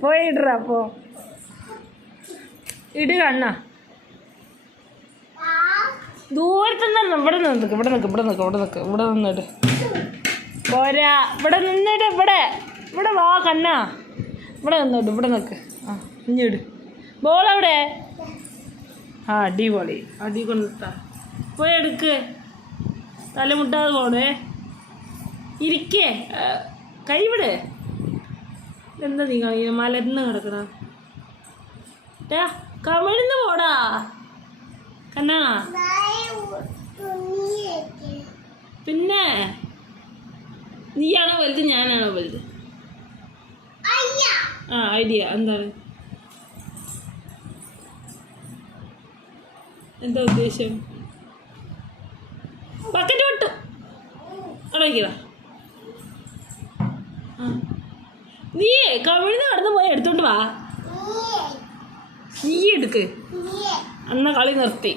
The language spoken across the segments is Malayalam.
പോയിട പോ ഇട് കണ്ണ ദൂരത്തുനിന്ന് ഇവിടെ നിന്നിട്ട് ഇവിടെ നിന്നിട്ട് പോരാ ഇവിടെ നിന്നിട്ട് ഇവിടെ വാ കണ്ണ ഇവിടെ നിന്നിട്ട് ആ ഇഞ്ഞിട് ബോളെവിടെ ആ അടിപൊളി അടി കൊണ്ടിട്ടാ പോയി എടുക്ക് തലമുട്ടാതെ പോണേ ഇരിക്കേ കൈവിടെ എന്താ നീ കാണിക്ക മലർന്ന് കിടക്കണ കമിഴ്ന്ന് പോടാ കണ്ണാ പിന്നെ നീയാണോ വലുത് ഞാനാണോ വലുത് ആ ഐഡിയ എന്താണ് എന്താ ഉദ്ദേശം ബക്കറ്റ് വിട്ടു അടയ്ക്കതാ നീയേ കമിഴ്ന്ന് കടന്ന് പോയി എടുത്തോണ്ട് വാ നീ എടുക്ക് എന്നാ കളി നിർത്തി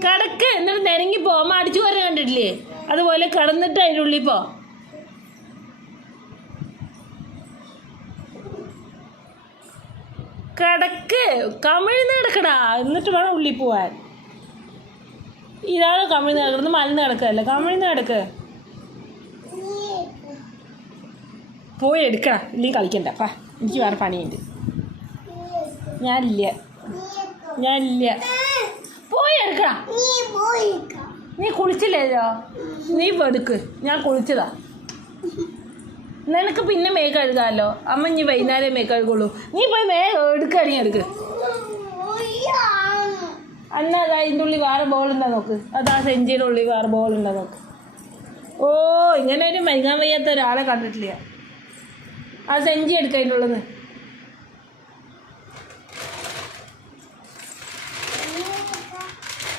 കിടക്ക് എന്നിട്ട് നിരങ്ങി പോ അമ്മ അടിച്ചു പോരാൻ കണ്ടിട്ടില്ലേ അതുപോലെ കിടന്നിട്ട് അതിൻ്റെ ഉള്ളിൽ പോ കിടക്ക് കമിഴ്ന്ന് കിടക്കടാ എന്നിട്ട് വേണം ഉള്ളിൽ പോവാൻ ഇതാണ് കമിഴ്ന്ന് കിടക്കുന്നത് മലന്ന് കിടക്കല്ല കമിഴ്ന്ന് കിടക്ക് പോയി എടുക്കണം ഇല്ലെങ്കിൽ കളിക്കണ്ട പാ എനിക്ക് വേറെ പണിയുണ്ട് ഞാനില്ല പോയി എടുക്കടാ നീ കുളിച്ചില്ലേല്ലോ നീ എടുക്ക് ഞാൻ കുളിച്ചതാ നിനക്ക് പിന്നെ മേ കഴുകാമല്ലോ അമ്മ ഇനി വൈകുന്നേരം മേ കഴുകുള്ളൂ നീ പോയി എടുക്കുകയാണെങ്കിൽ എടുക്ക് അന്നാ അതാ ഇതിൻ്റെ ഉള്ളിൽ വേറെ ബോളുണ്ടോ നോക്ക് അതാ സെഞ്ചിയുടെ ഉള്ളിൽ വേറെ ബോളുണ്ടോ നോക്ക് ഓ ഇങ്ങനെ ഒരു മരുങ്ങാൻ വയ്യാത്ത ഒരാളെ കണ്ടിട്ടില്ല ആ സെഞ്ചി എടുക്കുക അതിൻ്റെ ഉള്ളത്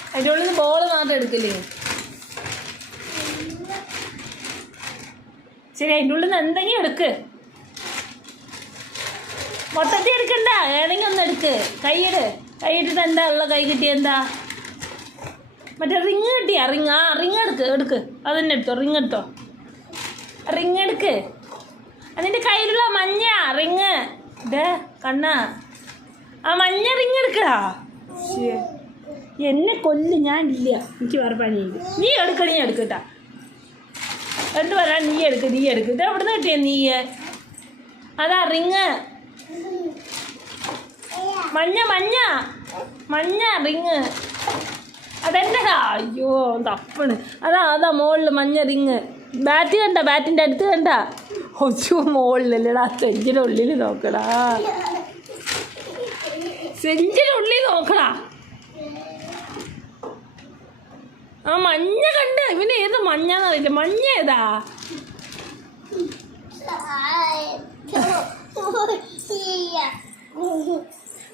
അതിൻ്റെ ഉള്ളിൽ നിന്ന് ബോൾ മാത്രം എടുക്കില്ലേ ശരി അതിൻ്റെ ഉള്ളിൽ നിന്ന് എന്തെങ്കിലും എടുക്ക് മൊത്തത്തിൽ എടുക്കണ്ട ഏതെങ്കിലും ഒന്ന് എടുക്ക് കൈയിട്ടിട്ട് എന്താ ഉള്ള കൈ കിട്ടിയ എന്താ മറ്റേ റിങ് കിട്ടിയാ റിങ് എടുക്ക് അതന്നെ എടുത്തോ റിങ് എടുക്ക് അതിൻ്റെ കയ്യിലുള്ള മഞ്ഞ റിങ് ഇതേ കണ്ണാ ആ മഞ്ഞ റിങ് എടുക്കടാ എന്നെ കൊല്ല് ഞാൻ ഇല്ല എനിക്ക് വേറെ പണിയുണ്ട് നീ എടുക്കട്ടാ എന്ത് പറയാൻ നീ എടുക്ക് ഇത് എവിടെ നിന്ന് കിട്ടിയ നീ അതാ റിങ് മഞ്ഞ റിങ് അതെന്നടാ അയ്യോ തപ്പണ് അതാ മുകളിൽ മഞ്ഞ റിങ് ബാറ്റ് കണ്ട ബാറ്റിൻ്റെ അടുത്ത് കണ്ട ഒച്ചു മുകളിലല്ലടാ സെഞ്ചിൻ്റെ ഉള്ളിൽ നോക്കടാ ആ മഞ്ഞ കണ്ട് ഇവന് ഏത് മഞ്ഞാന്നറിയില്ല മഞ്ഞ ഏതാ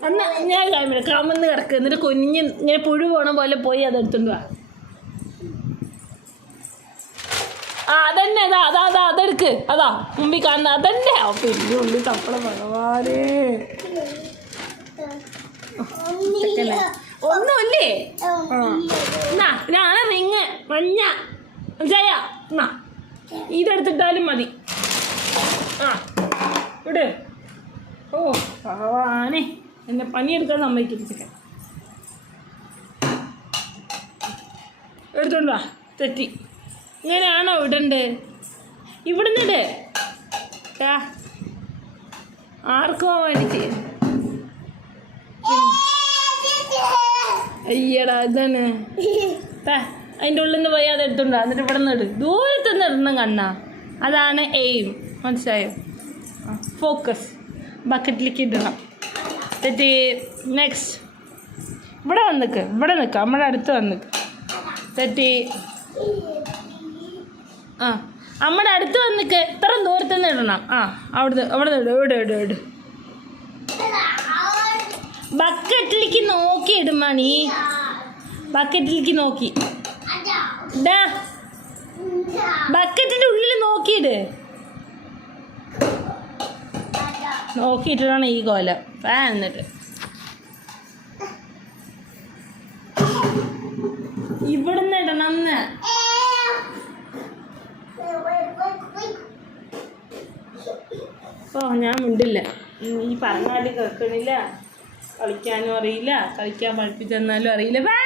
അന്ന് ഞാൻ കമന്ന് കിടക്കുക എന്നിട്ട് കുഞ്ഞ് ഇങ്ങനെ പുഴു പോണ പോലെ പോയി അതെടുത്തോണ്ട് വാ ആ അതന്നെ അതെടുക്ക് അതാ മുമ്പിൽ കാണുന്ന അതന്നെ പിന്നെ ഉള്ളി തപ്പള ഭഗവാനേ ഒന്നുമില്ലേ ഇതാണ് റിങ് മഞ്ഞ മനസ്സിലായ എന്നാ ഇതെടുത്തിട്ടാലും മതി ആ ഇട് ഓ ഭഗവാനെ എന്നെ പണിയെടുക്കാൻ സമ്മതിക്കില്ല എടുത്തോണ്ട് വാ തെറ്റി ഇങ്ങനെയാണോ ഇടണ്ടേ ഇവിടുന്ന് ഇട് ആർക്കോ വേണ്ടിച്ച് അയ്യടാ ഇതാണ് അതിൻ്റെ ഉള്ളിൽ നിന്ന് പോയി അത് എടുത്തോണ്ടാ എന്നിട്ട് ഇവിടെ നിന്ന് ഇട് ദൂരത്തുനിന്ന് ഇടണം കണ്ണാ അതാണ് എയിം മനസ്സിലായോ ഫോക്കസ് ബക്കറ്റിലേക്ക് ഇടണം തെറ്റി നെക്സ്റ്റ് ഇവിടെ വന്നിക്ക് നമ്മുടെ അടുത്ത് വന്നിക്ക് തെറ്റി ആ നമ്മുടെ അടുത്ത് വന്നിക്ക് ഇത്ര ദൂരത്തുനിന്ന് ഇടണം ആ അവിടെ ഇട് ബക്കറ്റിലേക്ക് നോക്കി ഇടുമണി ബക്കറ്റിലേക്ക് നോക്കി ബക്കറ്റിൻ്റെ ഉള്ളിൽ നോക്കിയിട് നോക്കിയിട്ടാണ് ഈ കോലം എന്നിട്ട് ഇവിടുന്ന് ഇടണം വന്ന് ഓ ഞാൻ മിണ്ടില്ല. ഈ പറഞ്ഞാൽ കേൾക്കണില്ല. കളിക്കാനും അറിയില്ല, കളിക്കാൻ പഠിപ്പിച്ചെന്നാലും അറിയില്ല. വാ